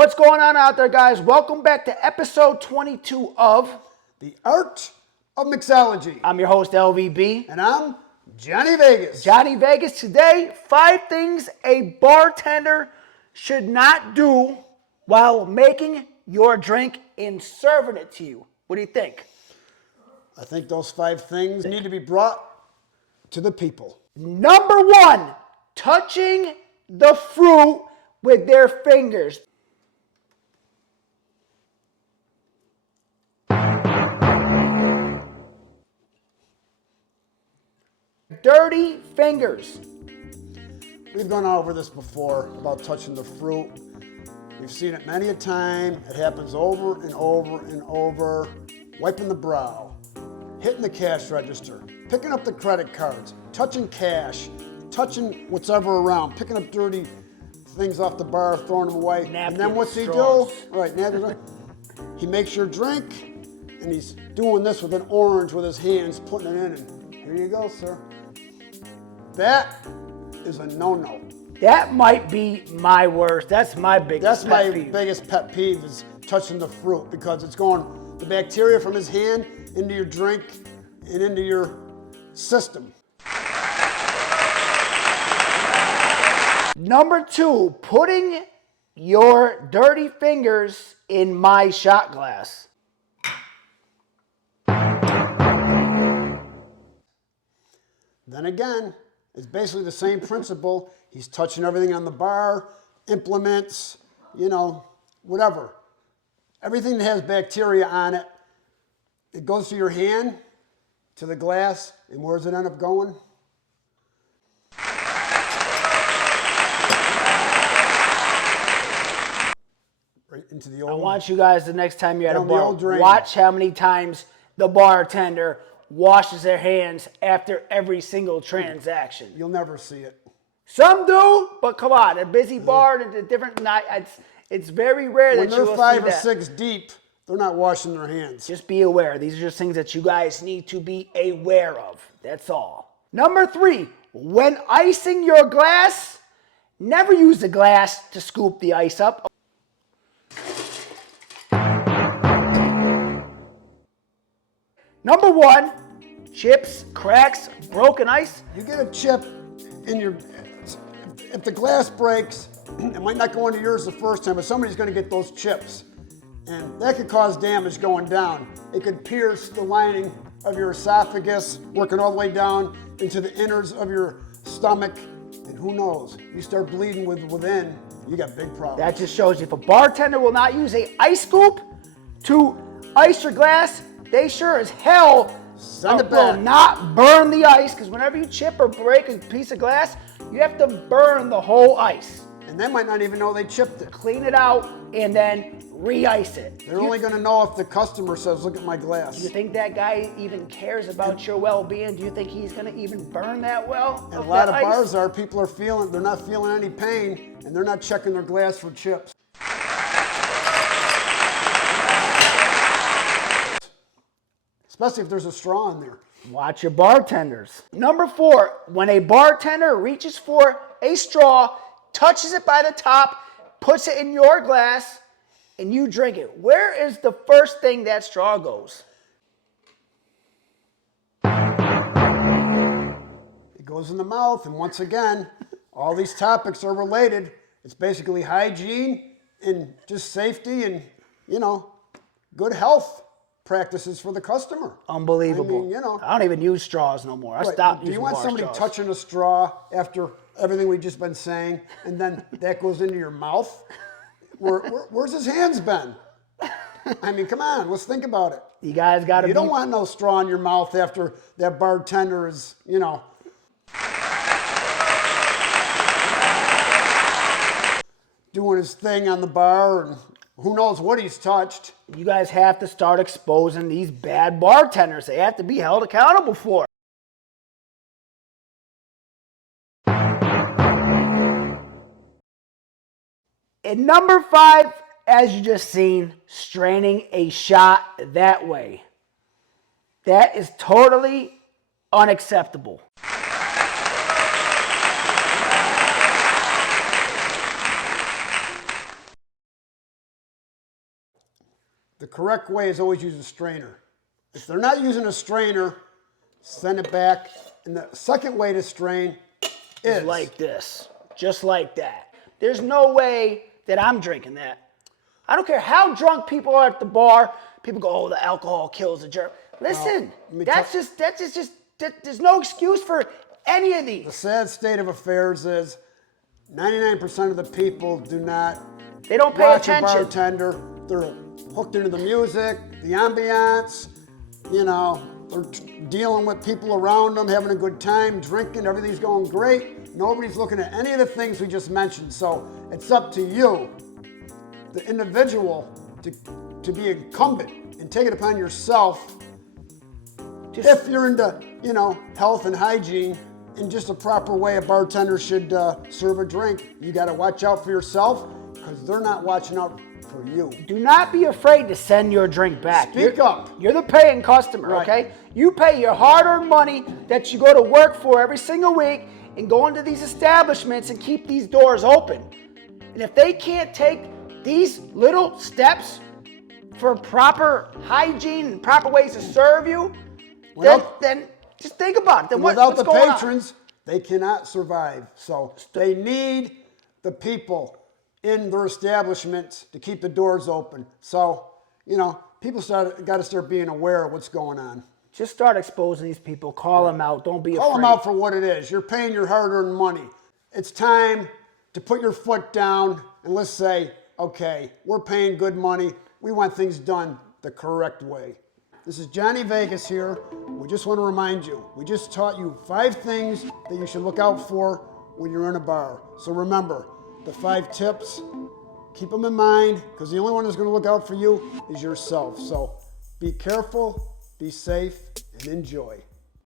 What's going on out there, guys? Welcome back to episode 22 of The Art of Mixology. I'm your host, LVB. And I'm Johnny Vegas. Johnny Vegas. Today, 5 things a bartender should not do while making your drink and serving it to you. What do you think? I think those 5 things need to be brought to the people. Number 1, touching the fruit with their fingers. Dirty fingers. We've gone over this before about touching the fruit. We've seen it many a time. It happens over and over and over. Wiping the brow, hitting the cash register, picking up the credit cards, touching cash, touching whatever around, picking up dirty things off the bar, throwing them away. Napkins, and then what's he straws. do? Right, napkins. He makes your drink, and he's doing this with an orange with his hands, putting it in, and here you go, sir. That is a no-no. That might be my worst. That's my biggest pet peeve. Biggest pet peeve is touching the fruit, because it's going the bacteria from his hand into your drink and into your system. Number 2, putting your dirty fingers in my shot glass. Then again, it's basically the same principle. He's touching everything on the bar, implements, whatever. Everything that has bacteria on it, it goes to your hand, to the glass, and where does it end up going? Right into the old... I want you guys, the next time you're at a Down the bar, old drain. watch how many times the bartender washes their hands after every single transaction. You'll never see it. Some do, but come on, a busy bar and a different night, it's very rare When that you they're will 5 see or that. 6 deep, they're not washing their hands. Just be aware. These are just things that you guys need to be aware of. That's all. Number 3, when icing your glass, never use the glass to scoop the ice up. Number 1, chips, cracks, broken ice. You get a chip in your... If the glass breaks, it might not go into yours the first time, but somebody's going to get those chips. And that could cause damage going down. It could pierce the lining of your esophagus, working all the way down into the innards of your stomach. And who knows, you start bleeding within, you got big problems. That just shows you if a bartender will not use an ice scoop to ice your glass, they sure as hell will not burn the ice, because whenever you chip or break a piece of glass, you have to burn the whole ice. And they might not even know they chipped it. Clean it out and then re-ice it. They're only going to know if the customer says, look at my glass. Do you think that guy even cares about your well-being? Do you think he's going to even burn that well? And a lot of bars people are feeling, they're not feeling any pain, and they're not checking their glass for chips. Especially if there's a straw in there. Watch your bartenders. Number 4, when a bartender reaches for a straw, touches it by the top, puts it in your glass, and you drink it, where is the first thing that straw goes? It goes in the mouth, and once again, all these topics are related. It's basically hygiene and just safety and, good health practices for the customer. Unbelievable. I mean, I don't even use straws no more. I stopped using Do you want bar somebody straws. touching a straw after everything we've just been saying, and then that goes into your mouth? Where's his hands been? I mean, come on, let's think about it. You guys got to You don't want no straw in your mouth after that bartender is, doing his thing on the bar, and who knows what he's touched. You guys have to start exposing these bad bartenders. They have to be held accountable for it. And number 5, as you just seen, straining a shot that way. That is totally unacceptable. the correct way is always use a strainer. If they're not using a strainer, send it back. And the second way to strain is like this, just like that. There's no way that I'm drinking that. I don't care how drunk people are at the bar. People go, oh, the alcohol kills the germ. Listen, there's no excuse for any of these. The sad state of affairs is 99% of the people do not They don't pay watch attention. a bartender. They're hooked into the music, the ambiance, you know, they're dealing with people around them, having a good time, drinking, everything's going great. Nobody's looking at any of the things we just mentioned. So it's up to you, the individual, to be incumbent and take it upon yourself. If you're into, you know, health and hygiene and just a proper way a bartender should serve a drink, you got to watch out for yourself because they're not watching out for you. Do not be afraid to send your drink back. Speak up. You're the paying customer, Right. okay? You pay your hard-earned money that you go to work for every single week and go into these establishments and keep these doors open. And if they can't take these little steps for proper hygiene and proper ways to serve you, then just think about it. Then Without what's the going on? patrons, they cannot survive. So they need the people in their establishments to keep the doors open. So, you know, people got to start being aware of what's going on. Just start exposing these people. Call them out. Don't be Call afraid. them out for what it is. You're paying your hard-earned money. It's time to put your foot down and let's say, okay, we're paying good money. We want things done the correct way. This is Johnny Vegas here. We just want to remind you, we just taught you 5 things that you should look out for when you're in a bar. So remember, the 5 tips, keep them in mind because the only one that's going to look out for you is yourself. So be careful, be safe, and enjoy.